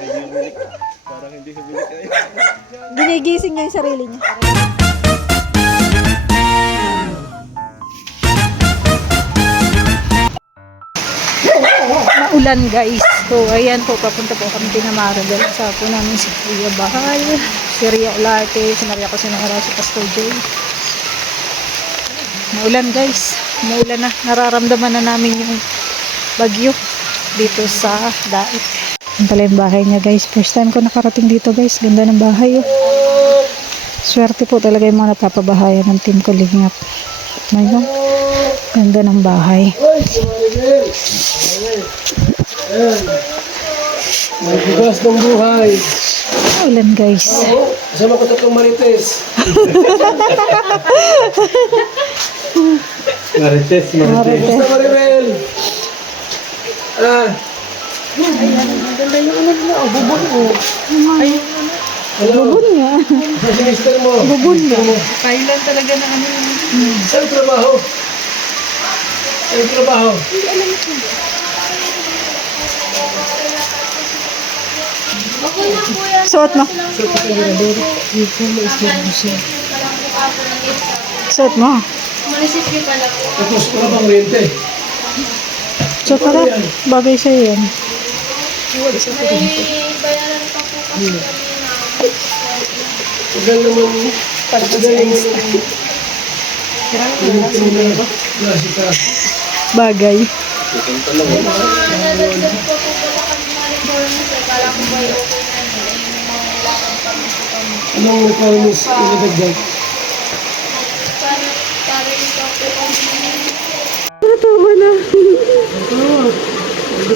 Parang hindi humilik kayo. Ginigising niya yung sarili niya. Maulan guys. So ayan po, papunta po kami tinamara dahil sa po namin si Kuya Bahal, si Ria Olarte, si Maria Cosinara, si Pastor Joy. Maulan guys. Maulan na. Nararamdaman na namin yung bagyo dito sa Daig. Yan pala yung bahay niya guys. First time ko nakarating dito guys. Ganda ng bahay oh. Swerte po talaga yung mga napapabahayan ng team ko Lingap. Ngayon, ganda ng bahay. May bugas ng buhay. Ulan guys. Kasama ko tatlong marites. marites, Marites. Basta Maribel. Ah, hello. Bubon nga. Sa semester mo. Bubon nga. Thailand talaga na ano yun. Saan trabaho? Saan trabaho? Suot mo. Suot mo. Munisipyo pala po. Tapos ko na bang rente? Mo ka. Bagay sa'yo yan. May bayaran pa po kasi kanina. Tagal naman. Tagal naman. Klase ka. Bagay. May mga nadagdag pa po kami mga requirements. eh. Kala ko ba okay na yun. Yung mga lakad pa po kami. Anong requirements? Para, para ito po kami. Natawa na.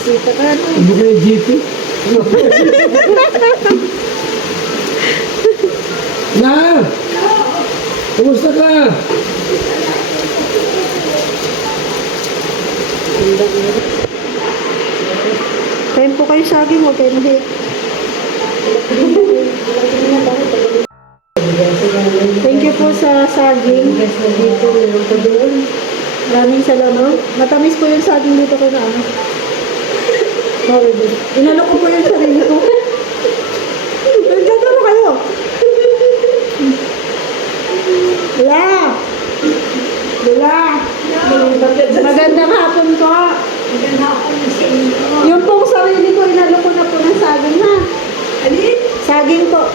Hindi kayo GP? na! Kumusta ka? Kain po kayo saging. Huwag kayo mahi. Thank you po sa saging. Dito, meron pa doon. Maraming salamat. Matamis po yung saging dito ko na ano. Horrible. Inano ko po yung sarili ko. Nagkatalo kayo. Wala. Wala. Magandang hapon po. Magandang hapon sa inyo. Yung pong sarili ko, inalo ko na po ng saging na. Alin? Saging po.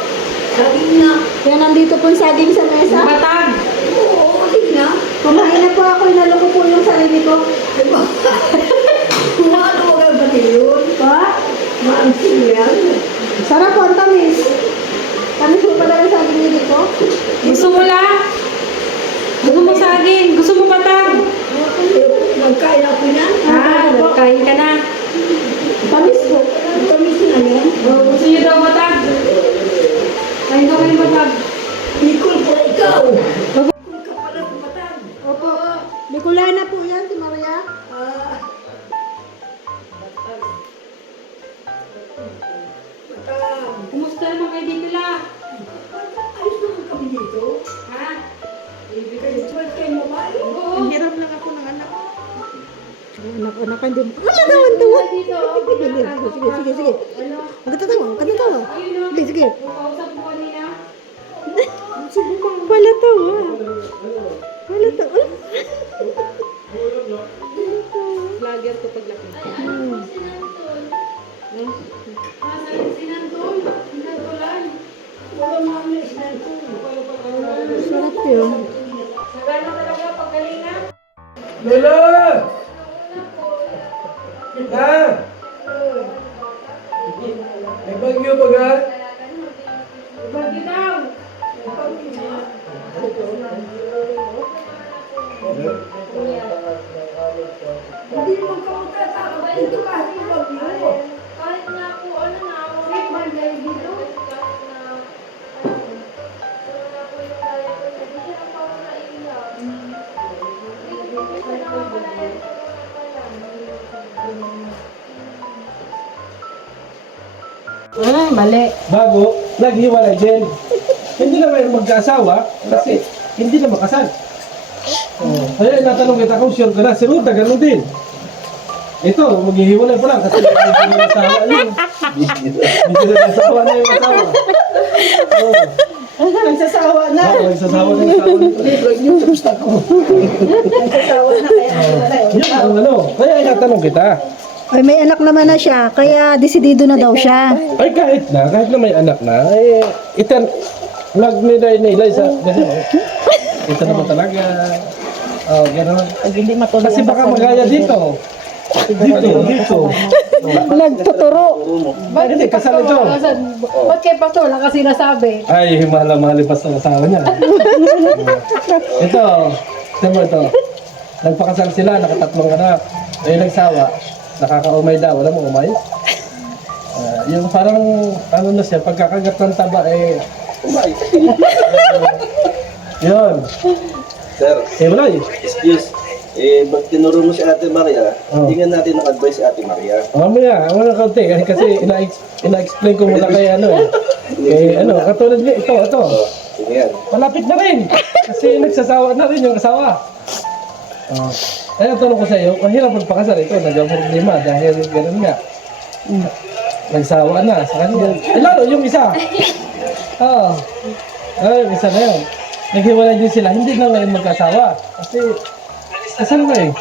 Saging na. Yan, nandito po yung saging sa mesa. Matag. Oo, sige na. Kumain na po ako, inalo ko po yung sarili ko. Ano mo ba yun? Pa? Maansin yan. Sarap po, ang tamis. Tamis po pala yung saging nito ko. Gusto mo la? Gusto mo saging? Gusto mo patag? Magkaya ko yan. Kain ka na. Sige, sige, sige. Ang ganda tawa, ang ganda tawa. Sige, sige. Wala tawa. Wala tawa. Vlogger ko paglaki. Sinantol. Hmm? Ah. Sinantolan. Sarap yun. Sagana May bagyo Ah, mali. Bago, naghiwalay din. hindi naman magkaasawa kasi hindi na makasal. Oh. Kaya natanong kita kung sure ka na, si Ruta ganun din. Ito, maghihiwalay pa lang kasi medyo may asawa yun. Medyo may asawa na yung asawa. Oo. Nagsasawa na. Oo, nagsasawa na yung asawa nito. Nagsasawa na kaya. Yun ano. Kaya inatanong kita. Ay, may anak naman na siya, kaya desidido na daw siya. Ay kahit na, kahit na may anak na, eh, itan, nag-nilay nila sa, ganun. Ito na ba talaga? Oh, gano'n. hindi matuloy. Kasi baka magaya dito. Dito, dito. Nagtuturo. Ay, hindi, kasal ito. Ba't kay Pastor wala kasi nasabi? Ay, mahal-mahal pa sa asawa niya. ito, ito mo ito. Nagpakasal sila, nakatatlong anak. Ay, nagsawa. Nakakaumay daw. Wala mo umay? Ah, yung parang, ano na siya, pagkakagat ng taba, eh, umay. Yun. Sir, Eh, wala eh. excuse. Eh, pag tinuro mo si Ate Maria, Oh. tingnan natin nag-advise si Ate Maria. Mamaya, wala kaunti. Kasi, kasi ina-ex- ina-explain ko muna kay ano eh. Kay ano, katulad niya, ito, ito. Oh, sige yan. Malapit na rin. Kasi nagsasawa na rin yung asawa. Oh. Kaya tanong ko sa iyo, mahirap magpakasal ito, nagka-problema dahil gano'n nga. Nagsawa na sa kanya. Eh lalo, yung isa. Oo. Oh. Ay, yung isa na yun. Naghiwalay din sila, hindi na ngayon magkasawa. Kasi, kasal na eh.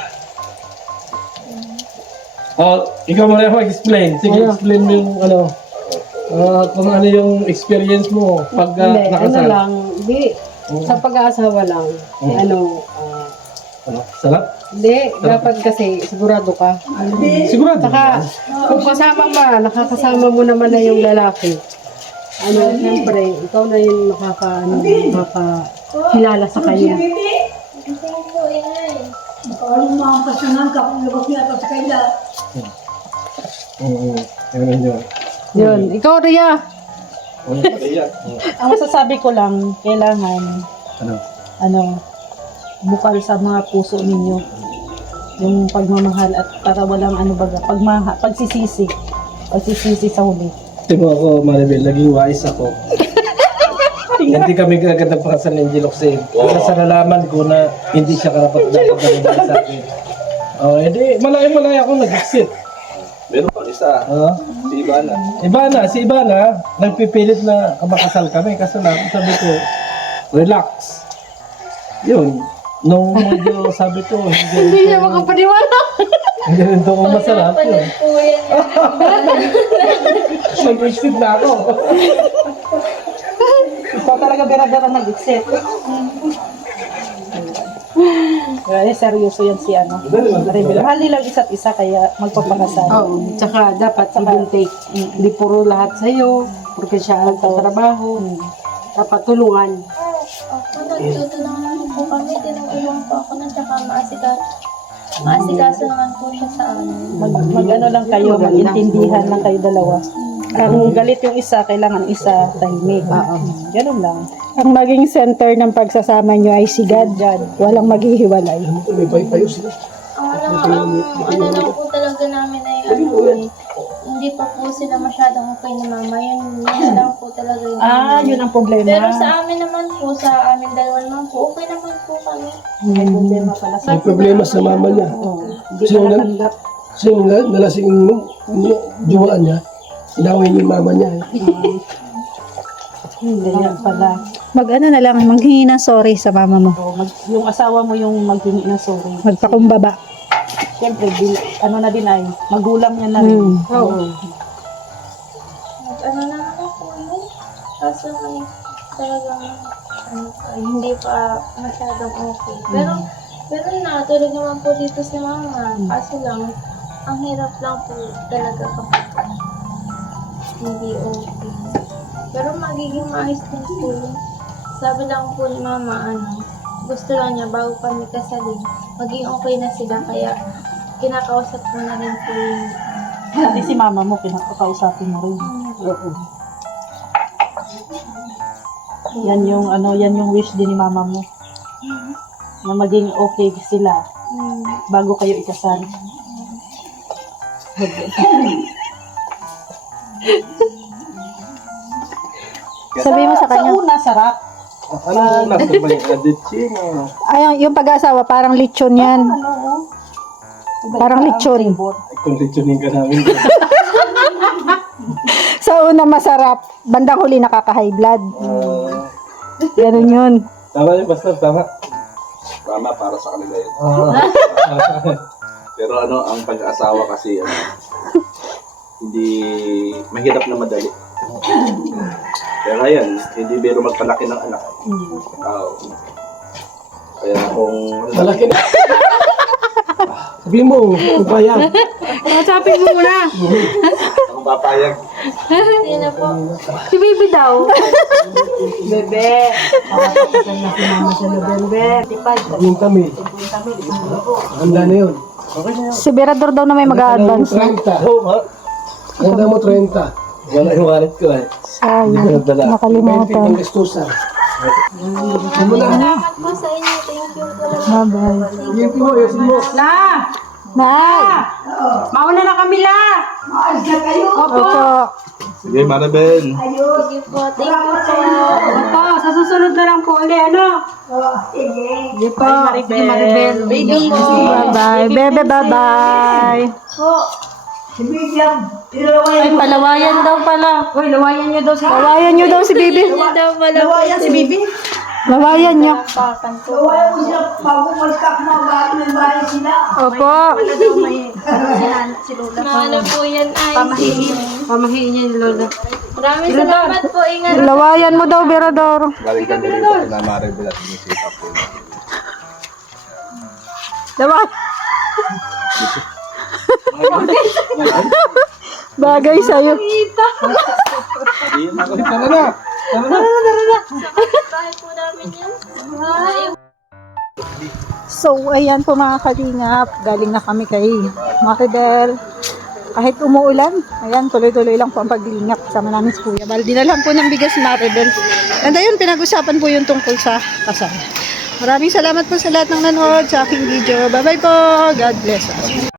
Oh, ikaw mo rin mag-explain. Sige, explain mo yung ano, ah, kung ano yung experience mo pag ah, Hindi, ano lang, di, sa pag-aasawa lang, eh, ano, ah, Ano, sarap? hindi, dapat kasi sigurado ka. Sigurado. Saka, kung kasama ba, nakakasama mo naman na yung lalaki. Ano, siyempre, ikaw na yung nakaka, ano, nakakilala sa kanya. Kasi po, inay. Oo. Ganun yun. Yun, ikaw, Ria. Ang masasabi ko lang, kailangan, Ano? ano, bukal sa mga puso ninyo. Yung pagmamahal at para walang ano baga, pagmaha, pagsisisi. Pagsisisi sa huli. Tingnan ako, Maribel, naging wise ako. hindi kami kagad nagpakasal ng Jiloxin. Kasi sa nalaman ko na hindi siya karapat dapat na sa akin. Oh, edi, malaya-malaya akong nag-exit. Meron pang isa. Oh. Si Ivana. Ibana, si Ibana, nagpipilit na makasal kami. Kaso lang, sabi ko, relax. Yun. Nung medyo sabi ko, hindi, Hindi niya makapaniwala. hindi rin ito masarap yun. Palit po yan. Mag-exit na ako. Ikaw talaga bera-bera nag-exit. Kaya seryoso yan si ano. Maribel. Mahal nilang isa't isa kaya magpapakasal. Oo, tsaka dapat give and take. Hindi puro lahat sa'yo, porque siya ang trabaho. Dapat tulungan. Ako, nagtutulungan po Tinutulungan po ako na tsaka maasikaso. Maasikaso naman po siya sa amin. Mag, mag ano lang kayo, mag-intindihan lang kayo dalawa. Kung galit yung isa, kailangan isa tahimik. Ganun lang. Ang maging center ng pagsasama nyo ay si God. Walang maghihiwalay. Ang ano, ang ano lang po talaga namin ay ano ay, hindi pa po sila masyadong okay ni mama. Yun, yun lang po talaga yung Ah, yun ang problema. Pero sa amin naman po, sa amin dalawa naman po, okay naman po kami. May problema pala sa May problema sa mama niya. Hindi Kasi ka yung, natanggap. kasi yung na- nalasing yung, yung jowa niya, inaway niya yung mama niya. eh. Ganyan pala. Mag ano na lang, manghingi ng sorry sa mama mo. O, mag, yung asawa mo yung maghingi ng sorry. Magpakumbaba. Siyempre, bil, ano na din ay, magulang niya na rin. Hmm. Oo. Nag ano na po yun. Kaso may talagang ano hindi pa masyadong okay. Pero, pero na, tulog naman po dito si mama. Kaso lang, ang hirap lang po talaga kapag hindi okay. Pero magiging maayos din po yun. Sabi lang po ni mama, ano, gusto lang niya bago kami kasalin, maging okay na sila. Kaya, kinakausap ko na rin po yung Pati si mama mo, pinakakausapin mo rin. Oo. Yan yung, ano, yan yung wish din ni mama mo. Na maging okay sila Hmm. bago kayo ikasal. Sabi mo sa kanya. Sa una, sarap. Ano yung nasa ba yung addiction? Ay, yung pag-asawa, parang lechon yan. Ano, Parang Iba-iba ang lechon. flavor. Kondisyonin ka namin. Sa una masarap, bandang huli nakaka-high blood. Ganun yun. Tama yun, basta tama. Tama para sa kanila yun. Oo. Pero ano, ang pag-asawa kasi, ano, hindi, mahirap na madali. Kaya ngayon, hindi biro magpalaki ng anak. Oo. Kaya kung, ano, Malaki na. Sabi mo, kung kaya. Kausapin mo muna. kung papayag, Hindi na po. Si baby daw. Bebe. Nakakapagod na si mama sa November. Tipad. Yung kami. Handa na yun. Si Berador daw na may mag-a-advance na. 30. Oo. Handa mo 30. Wala yung wallet ko eh. Sayang, Nagdala. 20 nakalimutan. Salamat po sa inyo. Thank you po. Bye-bye. Mo, yung mo. La! Nay! Mauna na kami la! Opo. sige Maribel. Sige po. Thank you po. Opo, sa susunod na lang po ulit, ano? Sige po. Sige, Maribel. Baby. Bye-bye. Bebe, bye-bye. Po. Ay, palawayan daw pala. Uy, lawayan niyo daw si... Lawayan nyo daw si Bibi. Daw pala po. si Bibi. Lawayan nyo. Pakan po. Opo. Maano po yan ay. Pamahiin niya yung lola. Maraming salamat po. Ingat. Lawayan mo daw, Berador. Galing kami dito na Maribel at sinisita po. Lawayan. Bagay sa'yo. Tara na. Bahay po namin So, ayan po mga kalingap. Galing na kami kay Maribel. Kahit umuulan, ayan, tuloy-tuloy lang po ang paglingap. Kasama namin si Kuya Bal. Dinalhan po ng bigas si Maribel. And ayun, pinag-usapan po yung tungkol sa kasal. Maraming salamat po sa lahat ng nanood sa aking video. Bye-bye po. God bless us.